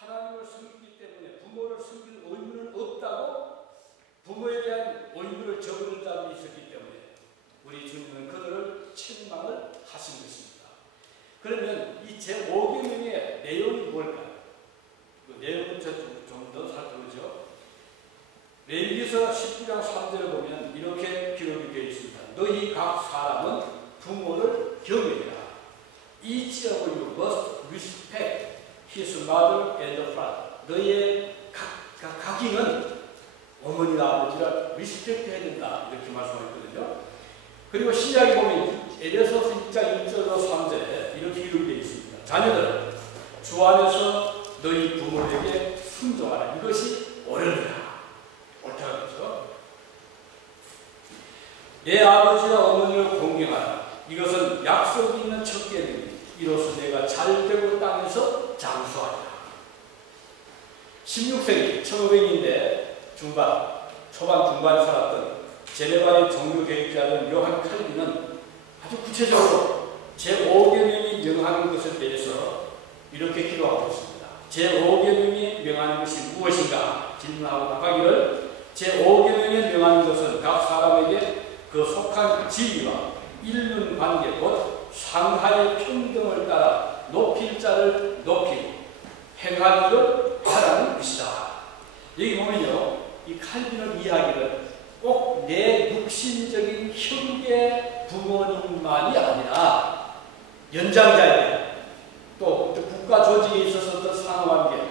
하나님을 섬기기 때문에 부모를 섬길 의무는 없다고 부모에 대한 의무를 저버린 자들이 있었기 때문에 우리 주님은 그들을 책망을 하신 것입니다. 그러면 이 제5계명의 내용이 뭘까요? 그 내용은 좀 더 살펴보죠. 레위기서 19장 3절을 보면 이렇게 기록이 되어 있습니다. 너희 각 사람은 부모를 경외해라. Each of you must respect his mother and father. 너희의 각인은 어머니와 아버지를 리스펙트 해야 된다. 이렇게 말씀하셨거든요. 그리고 신약에 보면 에베소서 1장 1절로 3절에 이렇게 기록이 되어 있습니다. 자녀들은 주 안에서 너희 부모에게 순종하라. 이것이 옳으니라. 옳다는 거죠. 내 아버지와 어머니를 공경하라. 이것은 약속이 있는 첫 계명이니 이로써 내가 잘되고 땅에서 장수하리라. 16세기 1500년대 초반 중반에 살았던 제네바의 종교 개혁자는 요한 칼빈은 아주 구체적으로 제5계명이 명하는 것에 대해서 이렇게 기록하고 있습니다. 제5계명이 명하는 것이 무엇인가 질문하고 답하기를 제5계명에 명하는 것은 각 사람에게 그 속한 지위와 인륜 관계 곧 상하의 평등을 따라 높일 자를 높이고 행할 일을 하라는 것이다. 여기 보면요, 이 칼빈을 이야기를 꼭 내 육신적인 형제 부모님만이 아니라 연장자에게 또 국가 조직에 있어서 어떤 상호관계,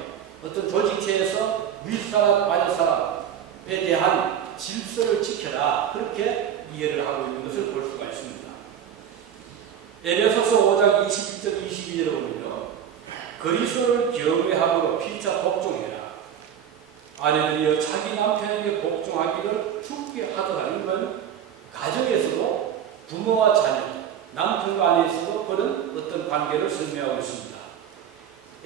어떤 조직체에서 윗사람, 아랫사람에 대한 질서를 지켜라. 그렇게 이해를 하고 있는 것을 볼 수가 있습니다. 에베소서 5장 21절 22절을 보면요, 그리스도를 경외함으로 피차 복종해라. 아내들이여 자기 남편에게 복종하기를 죽게 하더라는 건 가정에서도 부모와 자녀, 남편과 아내에서도 그런 어떤 관계를 설명하고 있습니다.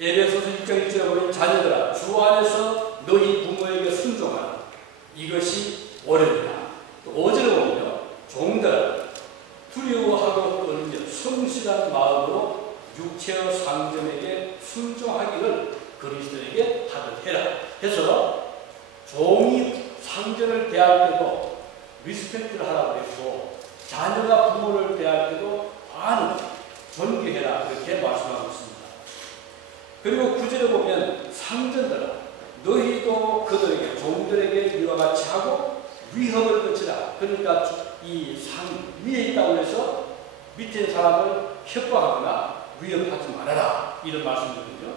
에베소서 1장 1절에 보면 자녀들아 주 안에서 너희 부모에게 순종하라. 이것이 옳으니라. 또 5절에 보면요, 종들아 두려워하고 떨며 성실한 마음으로 육체의 상점에게 순종하기를 그리스도에게 하듯 해라. 해서 종이 상전을 대할 때도 리스펙트를 하라고 했고 자녀가 부모를 대할 때도 반은 존경해라. 이렇게 말씀하고 있습니다. 그리고 9절에 보면 상전들아 너희도 그들에게 종들에게 이와 같이 하고 위협을 거치라. 그러니까 이 상 위에 있다고 해서 밑에 사람을 협박하거나 위협하지 말아라. 이런 말씀이거든요.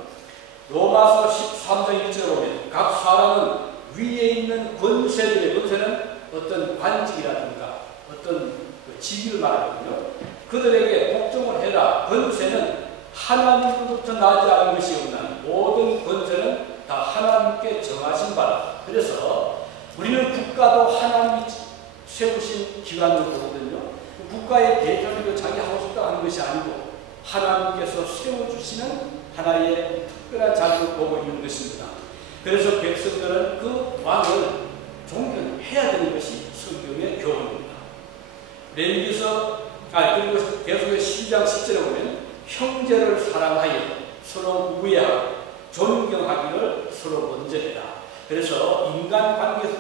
로마서 13장 1절에 보면 각 사람은 위에 있는 권세들의, 권세는 어떤 관직이라든가 어떤 직위를 말하거든요. 그들에게 복종을 해라. 권세는 하나님으로부터 나지 않은 것이 없는 모든 권세는 다 하나님께 정하신 바라. 그래서 우리는 국가도 하나님이 세우신 기관으로 보거든요. 국가의 대통령이 자기 하고 싶다 하는 것이 아니고 하나님께서 세워주시는 하나의 특별한 자리로 보고 있는 것입니다. 그래서 백성들은 그 왕을 존경해야 되는 것이 성경의 교훈입니다. 레위기서 그리고 계속해서 12장 10절에 보면 형제를 사랑하여 서로 우애하고 존경하기를 서로 먼저 해라. 그래서 인간관계에서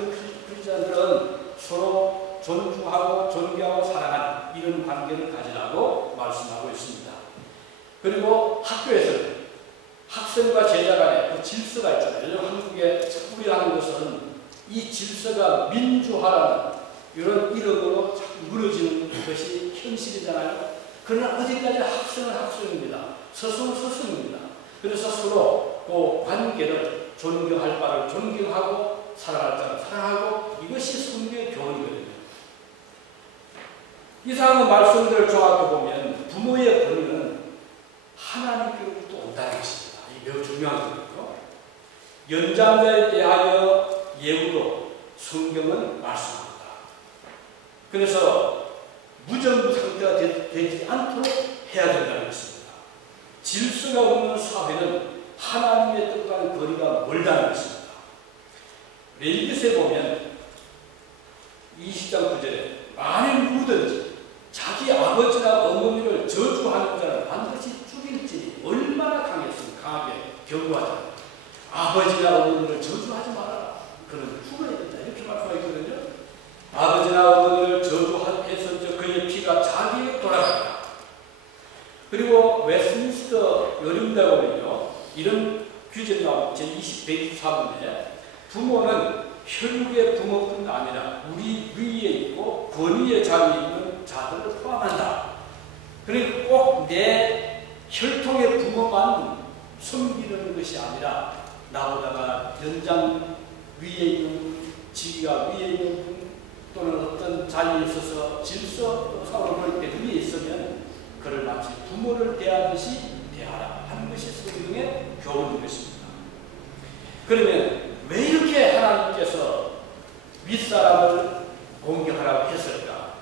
크리스천들은 서로 존중하고 존경하고 사랑하는 이런 관계를 가지라고 말씀하고 있습니다. 그리고 학교에서는 학생과 제자 간에 그 질서가 있잖아요. 한국의 우리라는 것은 이 질서가 민주화라는 이런 이름으로 자꾸 무너지는 것이 현실이잖아요. 그러나 어디까지나 학생은 학생입니다. 스승은 스승입니다. 그래서 서로 그 관계를 존경할 바를 존경하고 사랑할 자를 사랑하고 이것이 성경의 교훈이거든요. 이상한 말씀들을 종합해 보면 부모의 권위는 하나님께로부터 온다는 것입니다. 이게 매우 중요한 거거든요. 연장자에 대하여 예우도 성경은 말씀합니다. 그래서 무정부 상태가 되지 않도록 해야 된다는 것입니다. 질서가 없는 사회는 하나님의 뜻과는 거리가 멀다는 것입니다. 레위기서에 보면 20장 9절에 만일 누구든지 자기 아버지나 어머니를 저주하는 자는 반드시 죽일지니 얼마나 강하게 경고하잖아요. 아버지나 어머니를 저주하지 말아라. 그는 죽어야 된다. 이렇게 말씀하거든요. 아버지나 어머니를 저주해서 그의 피가 자기에게 돌아간다. 그리고 웨스트민스터 여림대 보면요, 이런 규정이 나오고 제20페이지 부모는 혈육의 부모뿐 아니라 우리 위에 있고 권위의 자리에 있는 자들을 포함한다. 그러니까 꼭 내 혈통의 부모만 섬기는 것이 아니라 나보다가 연장 위에 있는 지위가 위에 있는 분 또는 어떤 자리에 있어서 질서상으로 이렇게 위에 있으면 그를 마치 부모를 대하듯이 대하라 하는 것이 성경의 교훈인 것입니다. 그러면 왜 이렇게 하나님께서 윗사람을 공경하라고 했을까?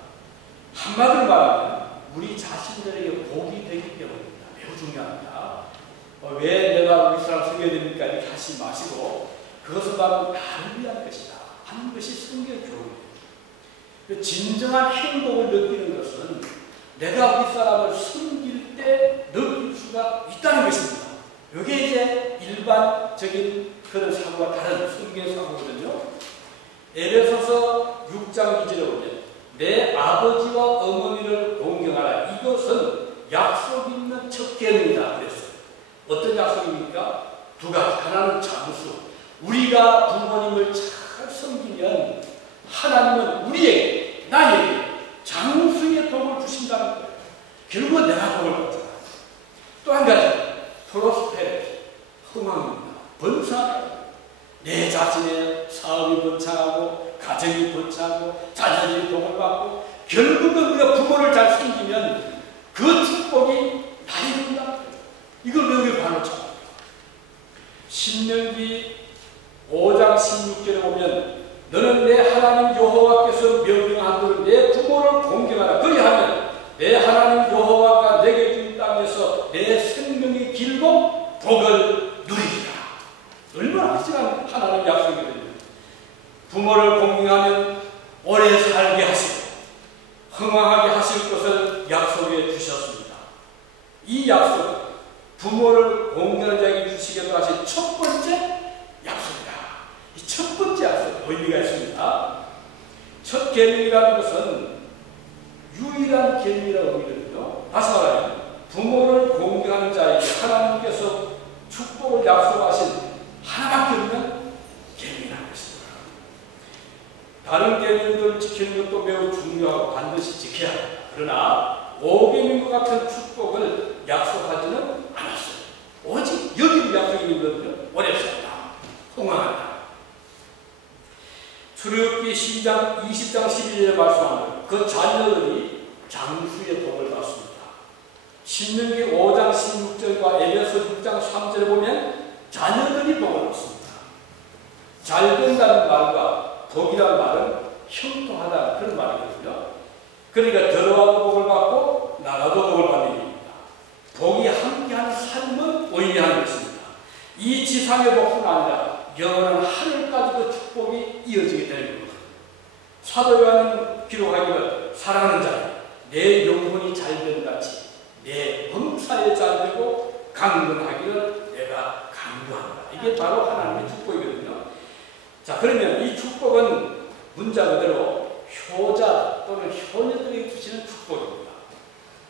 한마디로 말하면 우리 자신들에게 복이 되기 때문입니다. 매우 중요합니다. 왜 내가 윗사람 섬겨야 됩니까? 이렇게 하지 마시고 그것은 바로 나를 위한 것이다 하는 것이 성경 교훈이에요. 진정한 행복을 느끼는 것은 내가 윗사람을 섬길 때 느낄 수가 있다는 것입니다. 이게 이제 일반적인 그런 사고와 다른 성경의 사고거든요. 에베소서 6장 2절에 보면 내 아버지와 어머니를 공경하라. 이것은 약속 있는 첫 계명이다 그랬어요. 어떤 약속입니까? 두 가지. 하나는 장수. 우리가 부모님을 잘 섬기면 하나님은 우리에게, 나에게 장수의 복을 주신다는 거예요. 결국은 내가 복을 받잖아. 또 한 가지, 프로스페리티, 흥왕입니다. 번창. 내 자신의 사업이 번창하고 가정이 번창하고 자녀들이 복을 받고 결국은 우리가 부모를 잘 섬기면 그 축복이 나에게 온다. 이걸 여기 바로 쳐. 신명기 5장 16절에 보면 너는 내 하나님 여호와께서 명령한 대로 내 부모를 공경하라. 그리하면 내 하나님 여호와가 내게 준 땅에서 내 생명이 길고 복을 누리리라. 얼마나 확실한 하나님 약속이거든요. 부모를 공경하면 오래 살게 하시고 흥왕하게 하실 것을 약속해 주셨습니다. 이 약속, 부모를 공경하는 자에게 주시겠다 하신 첫 번째 약속이다. 이 첫 번째 약속 의미가 있습니다. 첫 계명이라는 것은 유일한 계명이라고 의미거든요. 다시 말하면 부모를 공경하는 자에게 하나님께서 축복을 약속하신 하나밖에 없는 계명이라는 것입니다. 다른 계명들을 지키는 것도 매우 중요하고 반드시 지켜야 합니다. 그러나 5계명과 같은 축복을 약속하지는 않았어요. 오직 여기도 약속이 있는 거거든요. 오래 살다, 흥왕한다. 출애굽기 12장 20장 12절에 말씀하는 그 자녀들이 장수의 복을 받습니다. 신명기 5장 16절과 에베소 6장 3절에 보면 자녀들이 복을 받습니다. 잘 된다는 말과 복이라는 말은 형통하다는 그런 말이거든요. 그러니까 들어와도 복을 받고 나가도 복을 받는 일입니다. 복이 함께하는 삶을 의미하는 것입니다. 이 지상의 복뿐 아니라 영원한 하늘까지도 축복이 이어지게 되는 겁니다. 사도 요한은 기록하기를 사랑하는 자여 내 영혼이 잘된 같이 내 범사에 잘되고 강건하기를 내가 강구한다. 이게 바로 하나님의 축복이거든요. 자, 그러면 이 축복은 문자 그대로 효자 또는 효녀들에게 주시는 축복입니다.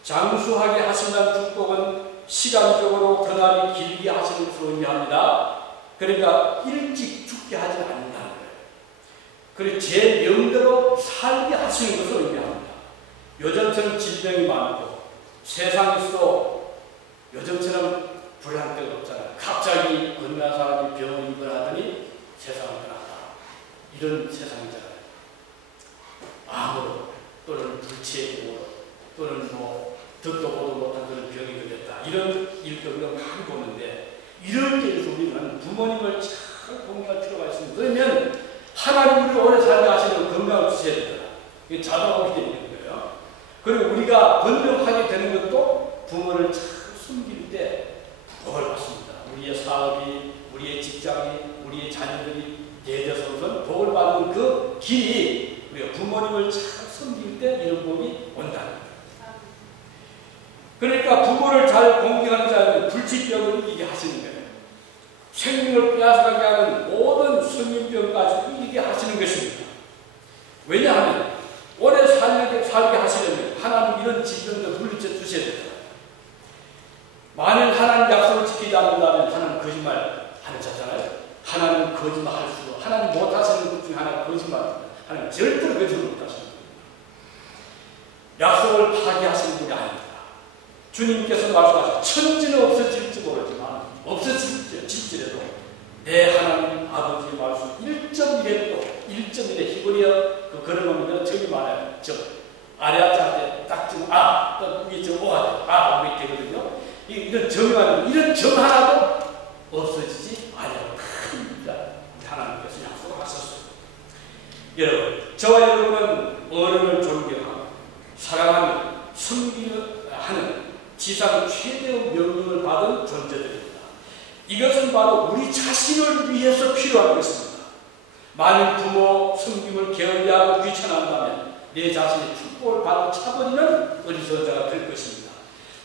장수하게 하신다는 축복은 시간적으로 그날이 길게 하시는 것을 의미합니다. 그러니까 일찍 죽게 하지 않는다는 거예요. 그리고 제 명대로 살게 하시는 것을 의미합니다. 요즘처럼 질병이 많고 세상에서 요즘처럼 불안한 때가 없잖아요. 갑자기 건강한 사람이 병원 입원하더니 세상을 떠났다. 이런 세상이잖아요. 암으로 또는 불치의 또는 뭐 듣도 보도 못한 그런 병이 걸렸다. 이런 일들을 많이 보는데 이럴 때에서 우리는 부모님을 잘 공경할 필요가 있습니다. 그러면 하나님 우리 오래 살게 하시는 건강을 주셔야 된다. 이게 자동으로 되는 거예요. 그리고 우리가 번영하게 되는 것도 부모를 잘 숨길 때 복을 받습니다. 우리의 사업이, 우리의 직장이, 우리의 자녀들이 대대손손 복을 받는 그 길이 우리가 부모님을 잘 섬길 때 이런 복이 온다는 거예요. 그러니까 부모를 잘 공경하는 자는 불치병을 이기게 하시는 거예요. 생명을 생명을 빼앗아가게 하는 모든 성인병까지 이기게 하시는 것입니다. 왜냐하면 오래 살게 하시려면 하나님 이런 질병도 물리쳐 주셔야 됩니다. 만일 하나님 약속을 지키지 않는다면 하나님 거짓말 하는 자잖아요. 하나님 거짓말 할 수, 하나님 못하시는 것 중에 하나가 거짓말입니다. 하나님 절대로 거짓말 못하시는 분입니다. 약속을 파기하시는 분이 아닙니다. 주님께서 말씀하신 천지는 없어질지 모르지만 없어질지라도 내 하나님 아버지의 말씀 1.1에도 1.1에 히브리어 그 걸어놓으면 점이 많아요. 점. 아래아자한테 딱 지금 또 위에 점 오가 돼. 오가 되거든요. 이런 점이 많으면 이런 점 하나도 없어지지 아니하고 큽니다. 하나님께서 약속을 하셨어요. 여러분, 저와 여러분은 어른을 존경하고 사랑하며 섬기는 하는 지상 최대의 명령을 받은 존재들입니다. 이것은 바로 우리 자신을 위해서 필요한 것입니다. 만일 부모 섬김을 게을리하고 귀찮아한다면 내 자신의 축복을 받아 차버리는 어리석은 자가 될 것입니다.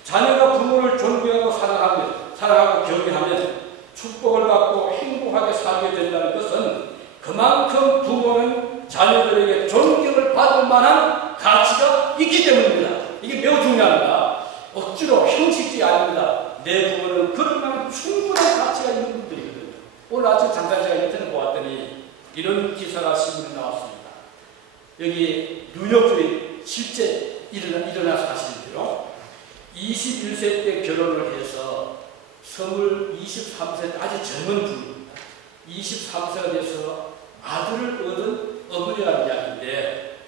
자녀가 부모를 존경하고 사랑하고 경외하면 축복을 받고 행복하게 살게 된다는 것은 그만큼 부모는 자녀들에게 존경을 받을 만한 가치가 있기 때문입니다. 이게 매우 중요합니다. 억지로 형식이 아닙니다. 내 부모는 그럴 만한 충분한 가치가 있는 분들이거든요. 오늘 아침 잠깐 제가 인터넷 보았더니 이런 기사가 신문에 나왔습니다. 여기 뉴욕주에 실제 일어난 사실인데요. 21세 때 결혼을 해서 23세 아주 젊은 분입니다. 23세가 돼서 아들을 얻은 어머니라는 이야기인데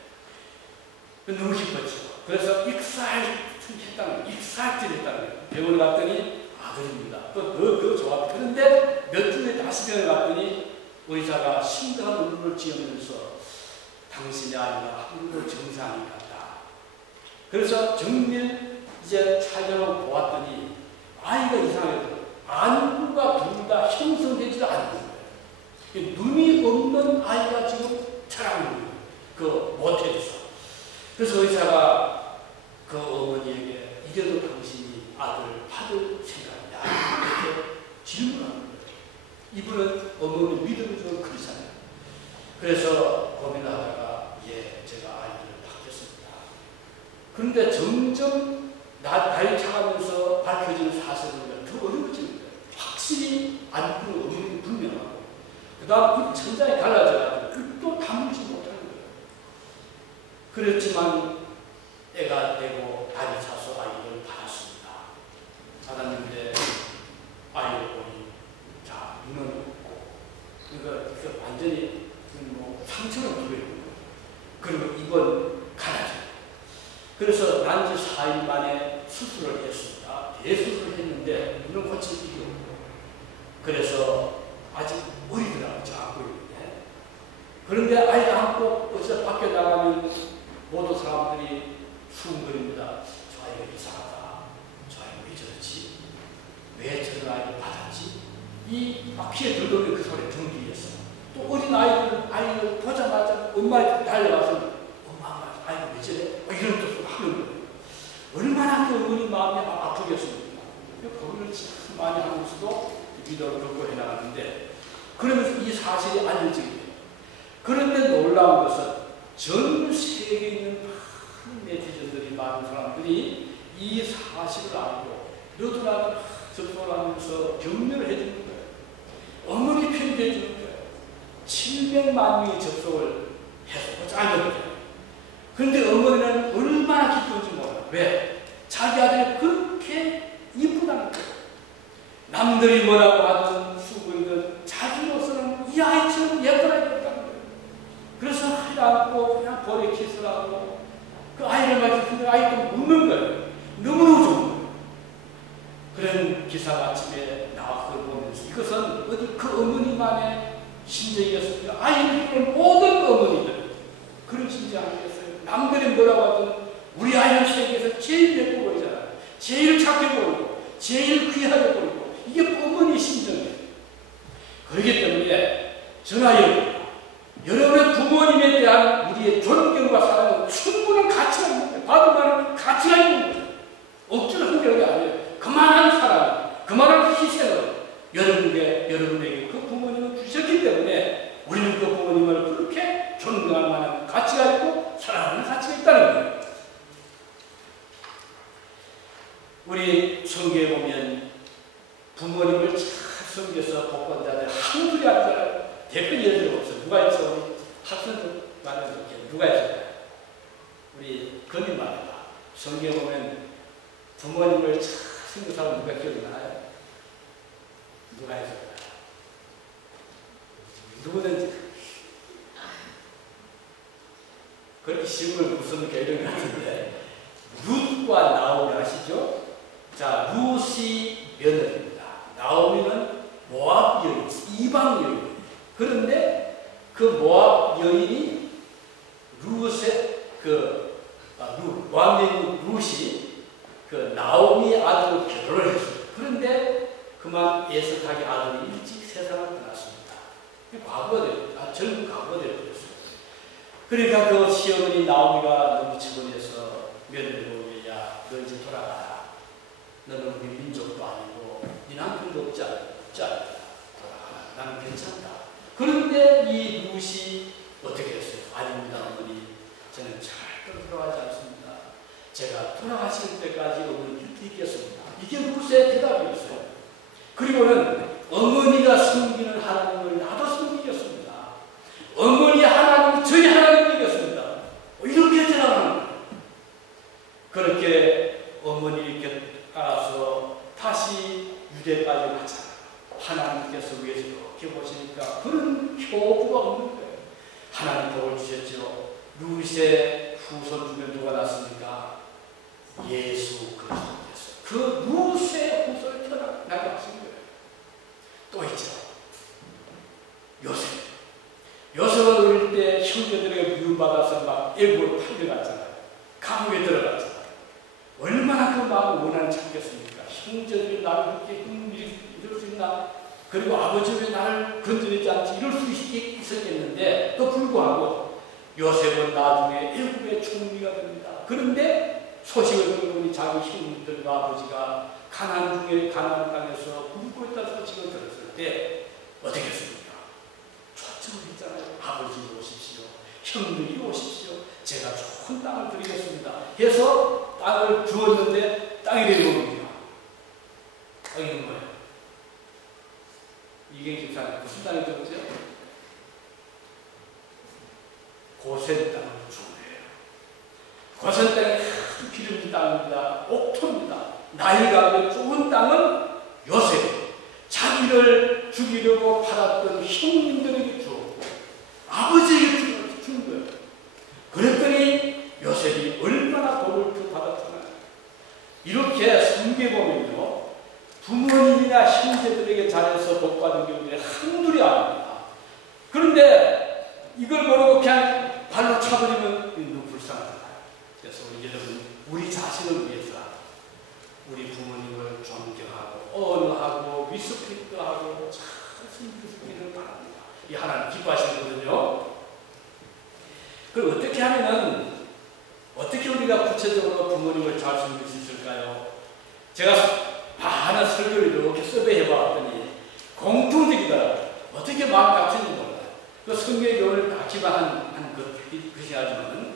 너무 기뻤죠. 그래서 익살했다는 거예요. 병원에 갔더니 아들입니다. 더 좋았다. 그런데 몇 주에 다시 병원에 갔더니 의사가 심각한 눈물을 지으면서 당신의 아이가 한국으로 정상이 갔다. 그래서 정밀 이제 촬영을 보았더니 아이가 이상해도 안구가 둘 다 형성되지도 않는 거예요. 눈이 없는 아이가 지금 자라는 거예요. 그 모태에서. 그래서 의사가 그 어머니에게 이래도 당신이 아들을 받을 생각이냐 이렇게 질문하는 거예요. 이분은 어머니 믿음이 좀 그렇잖아요. 그래서 고민하다가 제가 아이들을 받겠습니다. 그런데 점점 나이 차가면서 밝혀지는 사실은 더 어려워지는 거예요. 확실히 안구는 어머니 분명하고 그 다음 천장이 갈라져가지고 끝도 다물지 못하는 거예요. 그렇지만 애가 되고 다리 차서 아이를 받았습니다. 받았는데 아이를 보니 눈은 없고 그러니까 완전히 상처를 입고 있는 거예요. 그리고 입은 갈라져요. 그래서 난지 4일 만에 수술을 했습니다. 대수술을 했는데 눈은 고칠 필요 없고 그래서 아직 어리더라고요. 저 안고 있는데. 그런데 아이가 안고 어디서 밖에 나가면 모든 사람들이 수군거립니다. 저 아이가 이상하다. 저 아이가 왜 저렇지? 왜 저런 아이를 받았지? 이 바퀴에 들어오는 그 소리 등 뒤에서 또 어린 아이를 보자마자 엄마한테 달려와서 엄마 아이가 왜 저래? 이런 뜻으로 하는 거예요. 얼마나 그 어머니 마음이 아프겠습니까? 거기를 참 많이 하면서도 기도를 겪고 해나가는데 그러면서 이 사실이 알려지게 돼요. 그런데 놀라운 것은 전 세계에 있는 많은 네티즌들이 많은 사람들이 이 사실을 알고 너도나도 접촉을 하면서 격려를 해주는 거예요. 어머니 편이 해주는 거예요. 700만 명이 접속을 해서 알려줘요. 그런데 어머니는 얼마나 기쁜지 몰라요. 왜? 자기 아들이 그렇게 이쁘다는 거예요. 남들이 뭐라고 하든 수고이든 자기로서는 이 아이처럼 예뻐야 된다는 거예요. 그래서 아이를 안고 그냥 볼에 키스를 하고 그 아이를 맞아 근데 아이도 웃는 거예요. 너무너무 좋은 거예요. 그런 기사가 아침에 나와서 보면서 이것은 어디 그 어머니만의 심정이었습니다. 아이를 키우는 모든 어머니들 그런 심정 아니겠어요? 남들이 뭐라고 하든 우리 아이는 세계에서 제일 예뻐 보이잖아요. 제일 착해 보이고 제일 귀하게 보이고 이게 어머니 심정이에요. 그렇기 때문에 전하 여러분의 부모님에 대한 우리의 존경과 사랑은 충분한 가치가 있는 거예요. 받을 만한 가치가 있는 거예요. 억지로 한게 아니에요. 그만한 사랑, 그만한 희생을 여러분에게 그 부모님을 주셨기 때문에 우리는 그 부모님을 그렇게 존경할 만한 가치가 있고 사랑하는 가치가 있다는 거예요. 우리 성경에 보면 부모님을 잘 섬겨서 복받은 자들 한둘이 아니잖아요. 대표 예를 들어 없어요. 누가 있어? 우리 학생들 말해서 누가 있을까요? 우리 건님 말해봐. 성경에 보면 부모님을 잘 섬긴 사람 누가 기억나요? 누가 있을까요? 누구든지 그렇게 쉬운 걸 무슨 개념이 같은데 룻과 나오미 아시죠? 자, 룻이 며느리입니다. 나오미는 모압 여인, 이방 여인. 그런데 그 모압 여인이 룻의 모압 여인 룻이 그 나오미 아들로 결혼을 했어요. 그런데 그만 예석하게 아들이 일찍 세상을 떠났습니다. 과거가 됩니다. 젊은 과거가 되어버렸어요. 그러니까 그 시어머니 나오미가 너무 측은해서 며느리로 야, 너 이제 돌아가라. 너는 우리 민족도 아니고 네 남편도 없지 않다. 돌아가라. 나는 괜찮다. 그런데 이 룻이 어떻게 했어요? 아닙니다, 어머니. 저는 절대로 돌아가지 않습니다. 제가 돌아가실 때까지 어머니 곁에 있겠습니다. 이게 룻의 대답이었어요. 그리고는 어머니가 섬기는 하나님을 나도 섬기겠습니다. 어머니 하나님은 저희 하나님을 이겼습니다. 이렇게 대답하는 거예요. 그렇게 어머니 곁에 가서 다시 유대까지 가자. 하나님께서 위에서 이렇게 보시니까 그런 효부가 없는 거예요. 하나님 복을 주셨죠. 룻의 후손 중에 누가 났습니까? 예수 그리스도께서 그 룻의 후손을 나게 하신 거예요. 또 있죠. 요셉. 요셉은 어릴 때 형제들에게 미움받아서 막 애국으로 팔려갔잖아요. 감옥에 들어갔잖아요. 얼마나 그 마음을 원하는 찾겠습니까? 형제들이 나를 그렇게 이럴 수 있나? 그리고 아버지 왜 나를 건드리지 않지? 이럴 수 있었겠는데 또 불구하고 요셉은 나중에 애국의 총리가 됩니다. 그런데 소식을 들어보니 자기 형님들과 아버지가 가나안 땅에서 굶고 있다는 소식을 들었을 때 어떻게 했습니까? 초청을 했잖아요. 아버지 오십시오. 형님이 오십시오. 제가 좋은 땅을 드리겠습니다. 해서 땅을 주었는데 땅이 되는 겁니다. 땅이 되는 거예요. 이게 집사님 무슨 땅이 되었죠? 고센 땅을 준 거예요. 고센 땅이 아주 기름진 땅입니다. 옥토입니다. 나이가 좋은 땅은 요셉. 자기를 죽이려고 팔았던 형님들에게 주었고 아버지에게 준 거예요. 그랬더니 요셉이 얼마나 복을 받았잖아요. 이렇게 성경에 보면요. 부모님이나 형제들에게 잘해서 복받은 경우들이 한둘이 아닙니다. 그런데 이걸 모르고 그냥 발로 차버리면 너무 불쌍하잖아요. 그래서 여러분, 우리 자신을 위해서 우리 부모님을 존경하고 언어하고 리스펙트하고 잘 섬기기를 바랍니다. 이 하나님 기뻐하시거든요. 그럼 어떻게 하면은 어떻게 우리가 구체적으로 부모님을 잘 섬길 수 있을까요? 제가 많은 설교를 이렇게 서베해 봤더니 공통적이더라고요. 어떻게 마음 같은지 몰라요. 그 성경의 교훈을 다 기반한 것이 하지만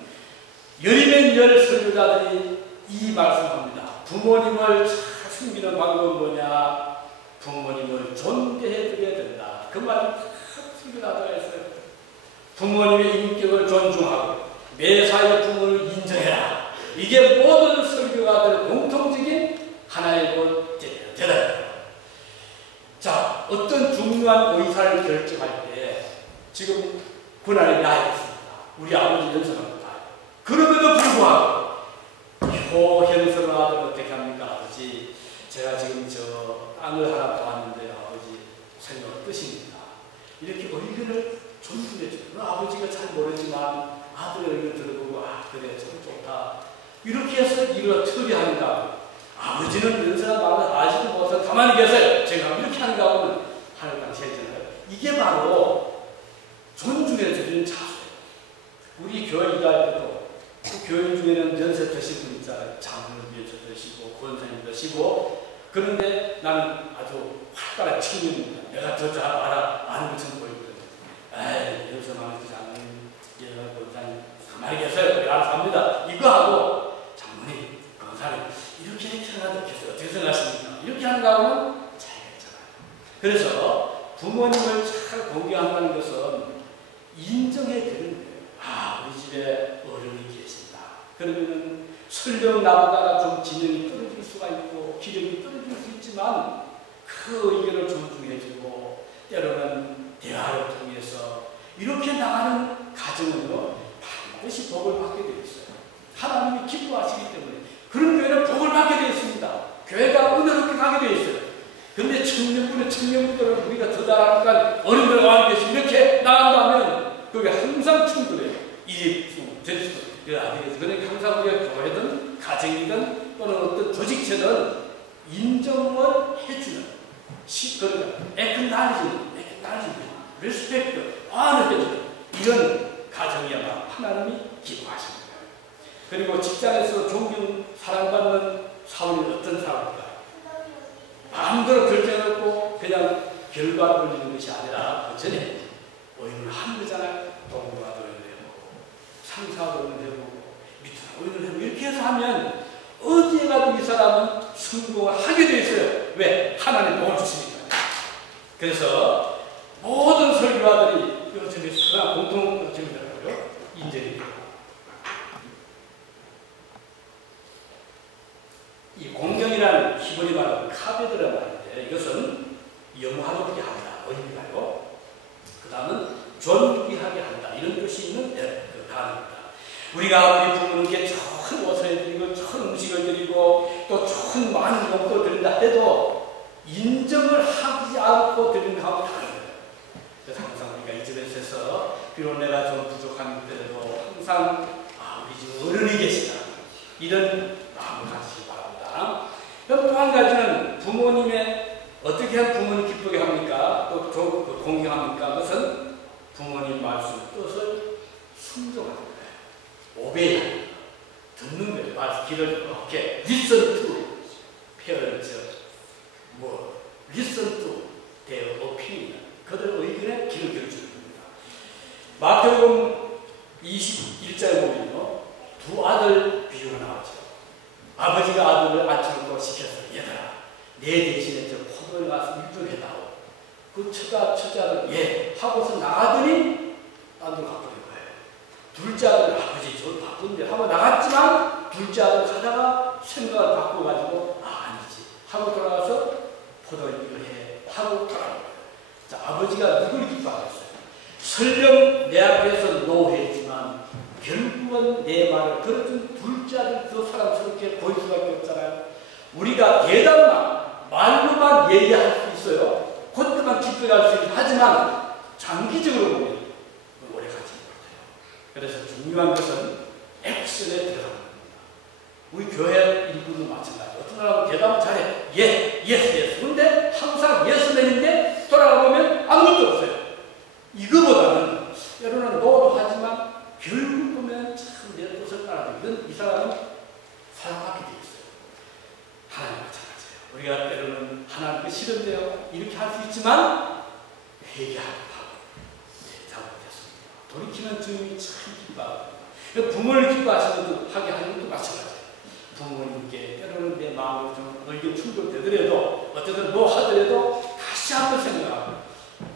열이면 열 설교자들이 이 말씀합니다. 부모님을 잘 섬기는 방법은 뭐냐? 부모님을 존대해드려야 된다. 그 말을 다 설교자들가 했어요. 부모님의 인격을 존중하고 매사에 부모를 인정해라. 이게 모든 설교가들 공통적인 하나의 대답입니다. 자, 어떤 중요한 의사를 결정할 때 지금 고난이 나 있습니다. 우리 아버지 연설합니다. 그럼에도 불구하고 효현스러운 아들 어떻게 합니까? 아버지, 제가 지금 저 땅을 하나 봤는데 아버지 생각 어떠십니까? 이렇게 의견을 존중해줘요. 아버지가 잘 모르지만 아들의 의견을 들어보고 그래 참 좋다. 이렇게 해서 이걸 처리한다. 아버지는 연설한 말을 아시도 못해서 가만히 계세요. 제가 이렇게 한가 하면 하늘강 세잖아요. 이게 바로 존중해주는 자세예요. 우리 교회 일할 때도 그 교인 중에는 연세 드신 분 있잖아요. 장로님 연세 드시고 권사님 드시고 그런데 나는 아주 활발한 청년입니다. 내가 더 잘 아는 것처럼 보이거든요. 에이, 여기서만 하지 않는 얘가 권사님 가만히 계세요. 우리 알아서 합니다. 이거 하고 장모님, 권사님 이렇게 생각하지 않겠어요? 어떻게 생각하십니까? 이렇게 하는 거하고는 차이가 있잖아요. 그래서 부모님을 잘 공경한다는 것은 인정해 드리는 거예요. 아, 우리 집에 어른이 계신다. 그러면은 설령 나보다 좀 지능이 떨어질 수가 있고 기력이 떨어질 수 있지만 그 의견을 존중해주고 때로는 대화를 통해서 이렇게 나가는 가정은요 반드시 복을 받게 되어 있어요. 하나님이 기뻐하시기 때문에 그런 교회는 복을 받게 되어 있습니다. 교회가 은혜롭게 가게 되어 있어요. 근데 청년분들은 우리가 더 잘하니까 어른들 와 계시 이렇게 나간다면 그게 항상 충돌해요. 이집수, 제주도. 그러니까 항상 우리가 교회든 가정이든 또는 어떤 조직체든 인정을 해주는 그러니까 acknowledgement, respect, honor해주는 이런 가정이야말로 하나님이 기뻐하십니다. 그리고 직장에서 존경, 사랑받는 사원이 어떤 사람일까? 마음대로 결정하고 그냥 결과를 올리는 것이 아니라 그 전에 오인을 하는 거잖아요. 동료와도 되고 상사도 되고 밑으로 오인을 하고 이렇게 해서 하면 어디에 가도 이 사람은 성공을 하게 돼 있어요. 왜? 하나님 복을 주시니까. 그래서 모든 설교화들이 요즘에 하나 공통점이더라고요. 인정이 돼요. 이 공경이라는 기본이 바로 카베드라 말인데 이것은 영화롭게 한다. 의미가요. 그 다음은 존귀하게 한다. 이런 뜻이 있는 그 단어입니다. 우리가 우리 부모님께 좋은 옷을 드리고 좋은 음식을 드리고 또 좋은 많은 용돈을 드린다 해도 인정을 하지 않고 드리는 하고 다른 거예요. 그래서 항상 우리가 이 집에 있어서 비록 내가 좀 부족한 때도 항상 우리 집 어른이 계시다. 이런 마음을 가지시기 바랍니다. 그럼 또 한 가지는 부모님의 어떻게 하면 부모님 기쁘게 합니까? 또 공경합니까? 그것은 부모님 말씀 뜻을 순종하는 거예요. 오베이 듣는 거예요. 말씀 귀를 이렇게 listen to parents listen to their opinion 그들의 의견에 귀를 기울여주는 겁니다. 마태복음 21장에 보면요 두 아들 비유가 나왔죠. 아버지가 아들을 앉혀놓고 시켰어요. 얘들아 내 대신에 저 포도에 가서 일 좀 해다오. 그 첫째아들 예 하고서 나가더니 딴 데 갖고 된 거예요. 둘째 아들 아버지 저 바쁜데 하고 나갔지만 둘째 아들 가다가 생각을 바꿔가지고 아니지 하고 돌아가서 포도 일을 해 하고 돌아간 거예요. 자 아버지가 누굴 기뻐하겠어요? 설령 내 앞에서 노했지만 결국은 내 말을 들어준 둘째 아들 그 사람스럽게 보일 수밖에 없잖아요. 우리가 대담만 말로만 얘기할 수 있어요. 그때만 기쁘게 할 수 있어요. 하지만 장기적으로 보면 오래 가지 못해요. 그래서 중요한 것은 액션에 들어가는 겁니다. 우리 교회 일꾼도 마찬가지예요. 어떤 사람은 대답을 잘해. 예스. 근데 항상 예스맨인데 돌아가보면 아무것도 없어요. 이거보다는 때로는 노도 하지만 결국 보면 참 내 뜻을 따라서 이 사람은 사랑하게 돼 있어요. 하나님 마찬가지예요. 우리가 때로는 하나님께 싫은데요. 이렇게 할 수 있지만 회개하고 잘못했습니다. 돌이키면 주님이 참 기뻐합니다. 부모를 기뻐하시는 듯 하게 하는 것도 마찬가지예요. 부모님께 때로는 내 마음으로 좀 의견 충돌되더라도 어쨌든 뭐 하더라도 다시 한번 생각하고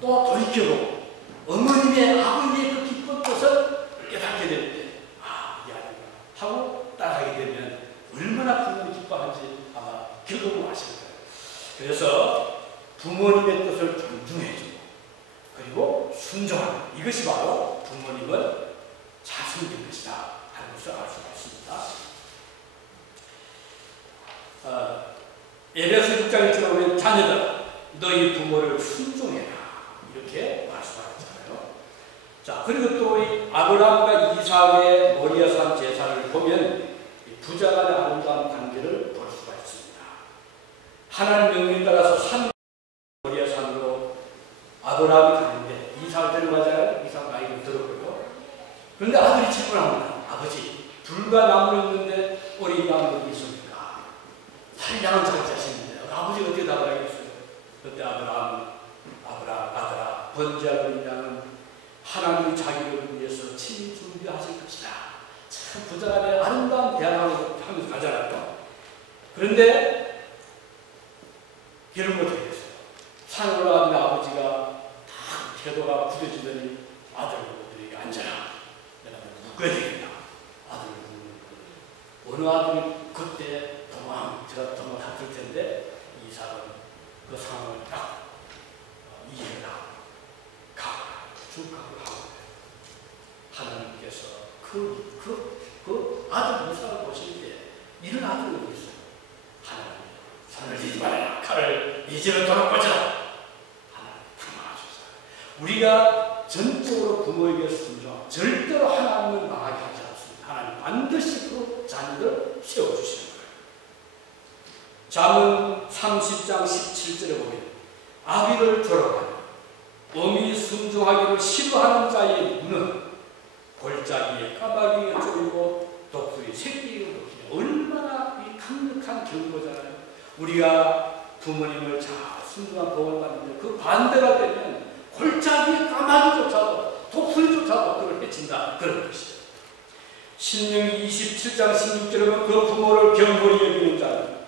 또 돌이켜보고 어머님의 아버지의 그 기쁜 뜻을 깨닫게 될 때 이게 아닌가 하고 따라가게 되면 얼마나 부모님이 기뻐하는지 아마 겪어보고 아실 거예요. 그래서 부모님의 뜻을 존중해주고 그리고 순종하는 이것이 바로 부모님을 잘 섬기는 것이다 하는 것을 알 수가 있습니다. 에베소 6장에 들어오면 자녀들아 너희 부모를 순종해라 이렇게 말씀하셨잖아요. 자 그리고 또 이 아브라함과 이삭의 모리아산 제사를 보면 부자 간의 아름다운 관계를 볼 수가 있습니다. 하나님 명령에 따라서 산 모리아산으로 아브라함이 가는데 이삭을 데려가잖아요. 이삭 나이가 들었고요. 그런데 아들이 질문을 합니다. 아버지 불과 나무를 있는데 어린 나무가 있습니까? 산량은 잘 자시는데 아버지가 어떻게 답을 하겠어요? 그때 아브라함 아들아 번제하는 양은 하나님이 자기를 위해서 친히 준비하실 것이다. 참 부자가 내 아름다운 대화를 하면서 가잖아요. 그런데 결국 어떻게 됐어요? 산에 올라가는 아버지가 다 태도가 굳어지더니 아들들에게 앉아라. 내가 묶어야 되겠다. 아들을 묶는 거예요. 어느 아들이 그때 제가 도망갔을 텐데 이삭은 그 상황을 딱 이해를 하고 죽각을 하고 하나님께서 그 아들 이삭을 보실 때 이런 아들이 어디 있어요? 하나님 손을 대지 말아라. 칼을 이 집에 돌아 꽂아라. 하나님 당황하셔서 우리가 전적으로 부모에게 순종하고 절대로 하나님을 망하게 하지 않습니다. 하나님 반드시 그 자녀를 세워주시는 거예요. 잠언 30장 17절에 보면 아비를 졸업하여 어미 순종하기를 싫어하는 자의 눈은 골짜기에 까마귀에 쪼이고 독수리 새끼에 먹히며 얼마나 이 강력한 경고잖아요. 우리가 부모님을 잘 순종한 복을 받는데 그 반대가 되면 골짜기에 까마귀조차도 독수리조차도 그를 해친다. 그런 것이죠. 신명기 27장 16절에 보면 그 부모를 경홀히 여기는 자는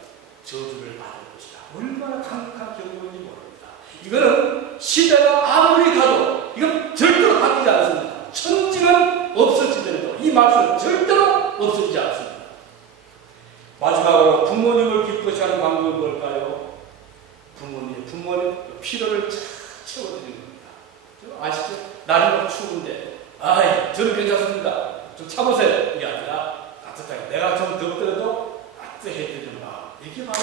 저주를 받을 것이다. 얼마나 강력한 경고인지 모릅니다. 이거는 시대가 아무리 가도 이건 절대로 바뀌지 않습니다. 천지는 없어지더라도 이 말씀은 절대로 없어지지 않습니다. 마지막으로 부모님을 기쁘시 하는 방법은 뭘까요? 부모님 필요를 채워드리는 겁니다. 아시죠? 날이 추운데 저는 괜찮습니다. 좀 참으세요. 이게 아니라 따뜻하게 내가 좀 덥더라도 따뜻해드리는 마음. 이게 바로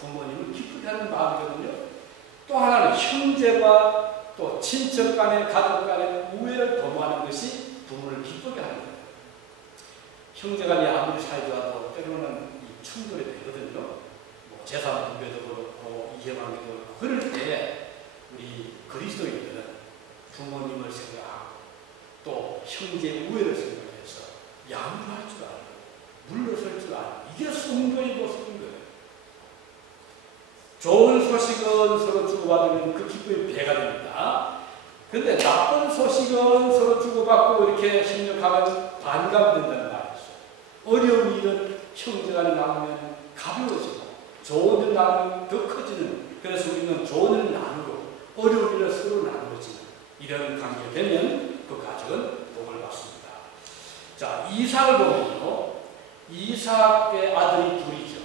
부모님을 기쁘게 하는 마음이거든요. 또 하나는 형제와 또 친척 간의 가족 간의 우애를 도모하는 것이 부모를 기쁘게 하는 거예요. 형제 간이 아무리 사이좋아도 때로는 충돌이 되거든요. 뭐 재산 분배도 그렇고 이해관계도 그렇고 그럴 때 우리 그리스도인들은 부모님을 생각하고 또 형제의 우애를 생각해서 양보할 줄 알고 물러설 줄 알고 이게 성도의 모습인 거예요. 좋은 소식은 서로 주고받으면 그 기쁨이 배가 됩니다. 그런데 나쁜 소식은 서로 주고받고 이렇게 협력하면 반감된다는 말이 있어요. 어려운 일은 형제간에 나누면 가벼워지고 좋은 일 나누면 더 커지는, 그래서 우리는 좋은 일을 나누고 어려운 일을 서로 나누어지는 이런 관계가 되면 그 가정은 복을 받습니다. 자, 이삭을 보면요. 이삭의 아들이 둘이죠.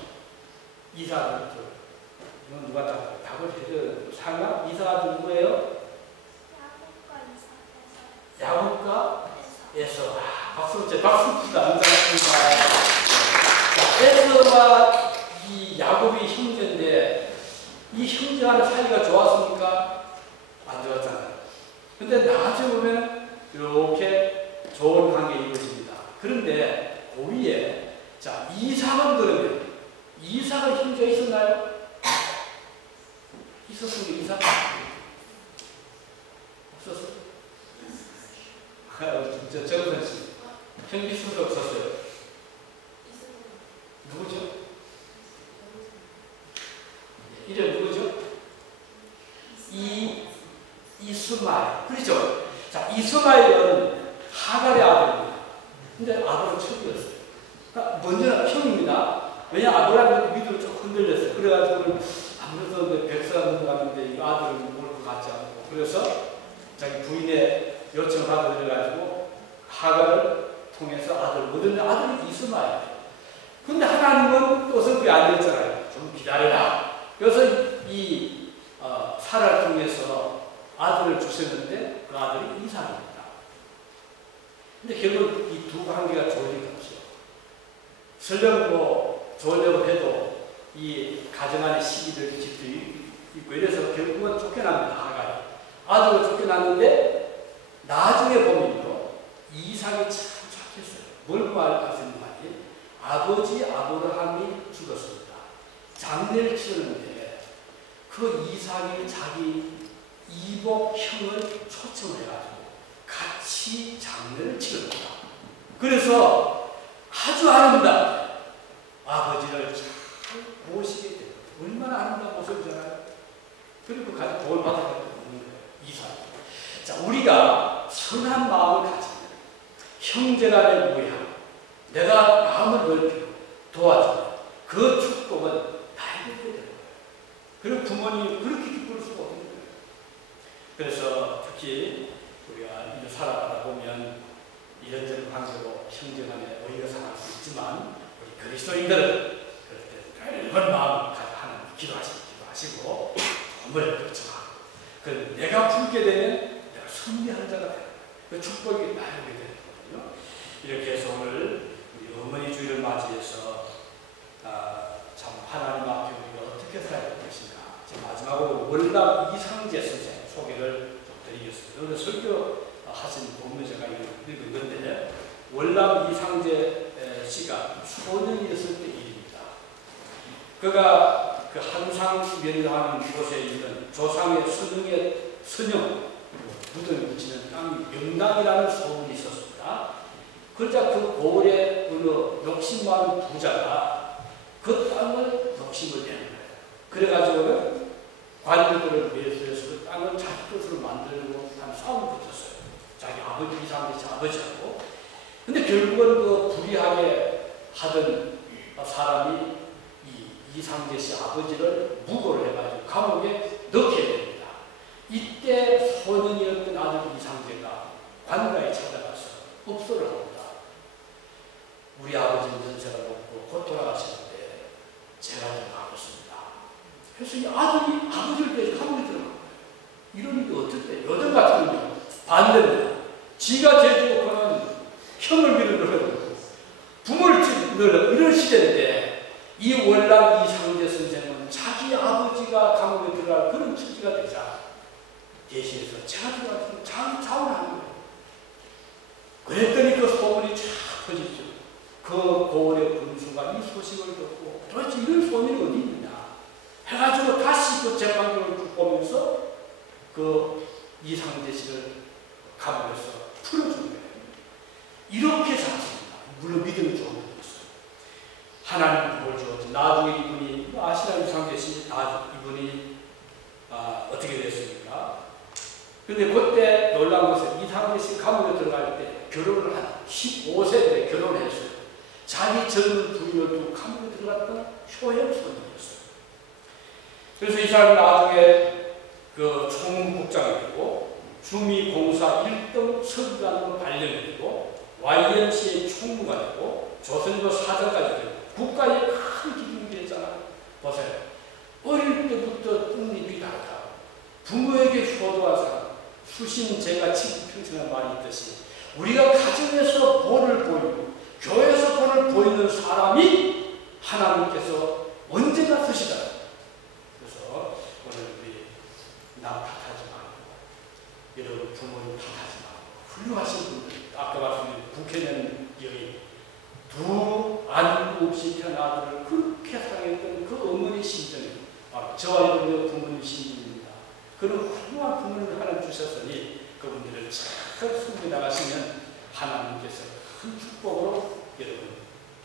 이삭은 둘. 이건 누가 답을 해줘요? 상가? 이삭 아들 누구예요? 야곱과 에서. 박수 칩니다. 감사합니다. 자, 에서와 이 야곱이 형제인데 이 형제와는 사이가 좋았습니까? 안 좋았잖아요. 근데 나중에 보면 이렇게 좋은 관계가 이루어집니다. 그런데 그 위에 자, 이삭은 그러면 이삭은 형제가 있었나요? 있었습니까? 이삭? 없었어요? 진짜 정선 씨. 형제 있었어요? 없었어요? 누구죠? 이름 누구죠? 이스마엘. 그렇죠? 자, 이스마엘은 하갈의 아들입니다. 근데 아들은 첩이었어요. 그러니까 먼저는 형입니다. 왜냐, 아브라함이 믿음을 좀 흔들렸어요. 그래가지고 아무래도 백사가 넘어갔는데 이 아들은 올 것 같지 않고, 그래서 자기 부인의 요청을 받아들여가지고 하갈을 통해서 아들을 얻은 아들이 이스마엘. 근데 하나님은 또 성격이 안 됐잖아요. 좀 기다려라. 그래서 이 사라를 통해서 아들을 주셨는데 그 아들이 이삭입니다. 근데 결국 이 두 관계가 좋을 리가 없죠. 설령 뭐 좋으려고 해도 이 가정 안에 시기를 집도 있고 이래서 결국은 쫓겨납니다. 하갈이. 아들을 쫓겨났는데 나중에 보면요. 이삭이 참 착했어요. 뭘 말하시는 말이? 아버지 아브라함이 죽었습니다. 장례를 치르는데 그 이삭이 자기 이복형을 초청해가지고 같이 장례를 치릅니다. 그래서 아주 아름답게 아버지를 잘 모시게 됩니다. 얼마나 아름다운 모습이잖아요. 그리고 가서 도움을 받아가지고 오는 거예요. 이사. 자, 우리가 선한 마음을 가지면 형제간의 우애함, 내가 마음을 넓히고 도와주면 그 축복은 다 해결되는 거예요. 그리고 부모님이 그렇게 기쁠 수가 없는 거예요. 그래서 특히 우리가 이를 살아가다 보면 이런저런 관계로 형제간에 오히려 상할 수 있지만 우리 그리스도인들은 그럴 때 넓은 마음 가지고 하나님 기도하시고 도움을 요청하고 그 내가 풀게 되면 내가 승리하는 자가 되는 거예요. 그 축복이 나에게 되는 거거든요. 이렇게 해서 오늘 우리 어머니 주일을 맞이해서 참 하나님 앞에 우리가 어떻게 살아야 될 것인가. 마지막으로 월남 이상재 선생 소개를 좀 드리겠습니다. 오늘 설교하신 본문 제가 읽은 건데 월남 이상재 씨가 소년이었을 때 일입니다. 그가 그 한상면이라는 곳에 있는 조상의 선영 무덤에 붙이는 땅이 명당이라는 소문이 있었습니다. 그러자 그 고을의 어느 욕심 많은 부자가 그 땅을 욕심을 내는 거예요. 그래가지고는 관리들을 매수해서 그 땅을 자기 것으로 만들고 한 싸움을 붙었어요. 자기 아버지 이상재 아버지하고. 근데 결국은 그 불의하게 하던 사람이 이상재 씨 아버지를 무고를 해가지고 감옥에 넣게 됩니다. 이때 소년이었던 아들 이상재가 관가에 찾아가서 업소를 합니다. 우리 아버지는 연세가 높고 곧 돌아가시는데 제가 좀 가고 있습니다. 그래서 이 아들이 아버지를 빼서 감옥에 들어간 거예요. 이런 일이 어떨 때 여덟 같은 경우 반대입니다. 지가 죄지고는 형을 밀어넣고 부모를 찔러넣고 이런 시대인데 이 월남 이상재 선생은 자기 아버지가 감옥에 들어갈 그런 처지가 되자 대신해서 제가 들어가서 자원하는 거예요. 그랬더니 그 소문이 쫙 퍼지죠. 그 고을의 군수가 이 소식을 듣고 도대체 이런 소문이 어디 있느냐 해가지고 다시 그 재판정을 쭉 보면서 그 이상재 씨를 감옥에서 풀어준 거예요. 이렇게 살았습니다. 물론 믿음이 좋은 분이었어요. 하나님 복을 주었죠. 나중에 이분이 아시나 이상재 씨 이분이 어떻게 됐습니까? 근데 그때 놀라운 것은 이상재 씨 감옥에 들어갈 때 결혼을 한 15세 때 결혼했어요. 자기 젊은 부인을 두고 감옥에 들어갔던 효행선이었어요. 그래서 이 사람이 나중에 그 총무국장이 되고 주미공사 1등 서기관으로 발령이 되고 YMCA 총무가 되고 조선일보 사장까지 되고 국가에 큰 기둥이 됐잖아요. 보세요. 어릴 때부터 뜻잎이 다르다. 부모에게 효도한 사람, 수신제가 평생에 말이 있듯이 우리가 가정에서 본을 보이고 교회에서 본을 보이는 사람이 하나님께서 언제나 쓰시다. 그래서 오늘 우리 남 탓하지 말고 여러분 부모님 탓하지 말고 훌륭하신 분들 아까 말씀드린 국회의원 여인 두 안 없이 태어난 아들을 그렇게 사랑했던 그 어머니 심정이 저와 여러분의 부모님 심정입니다. 그런 훌륭한 부모님을 하나님 주셨으니 그분들을 잘 숨겨 나가시면 하나님께서 큰 축복으로 여러분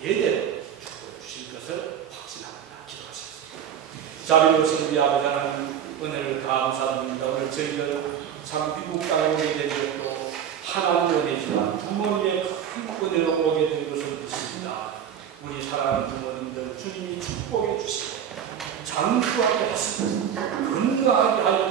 대대로 축복해 주실 것을 확신합니다. 기도하시겠습니다. 자비로우신 우리 아버지 하나님 은혜를 감사드립니다. 오늘 저희들 참 미국 땅에 오게 된 것도 하나님의 은혜지만 부모님의 큰 은혜로 오게 된 것을 믿습니다. 우리 사랑하는 부모님들 주님이 축복해 주시고 장수하게 하시고 건강하게 하여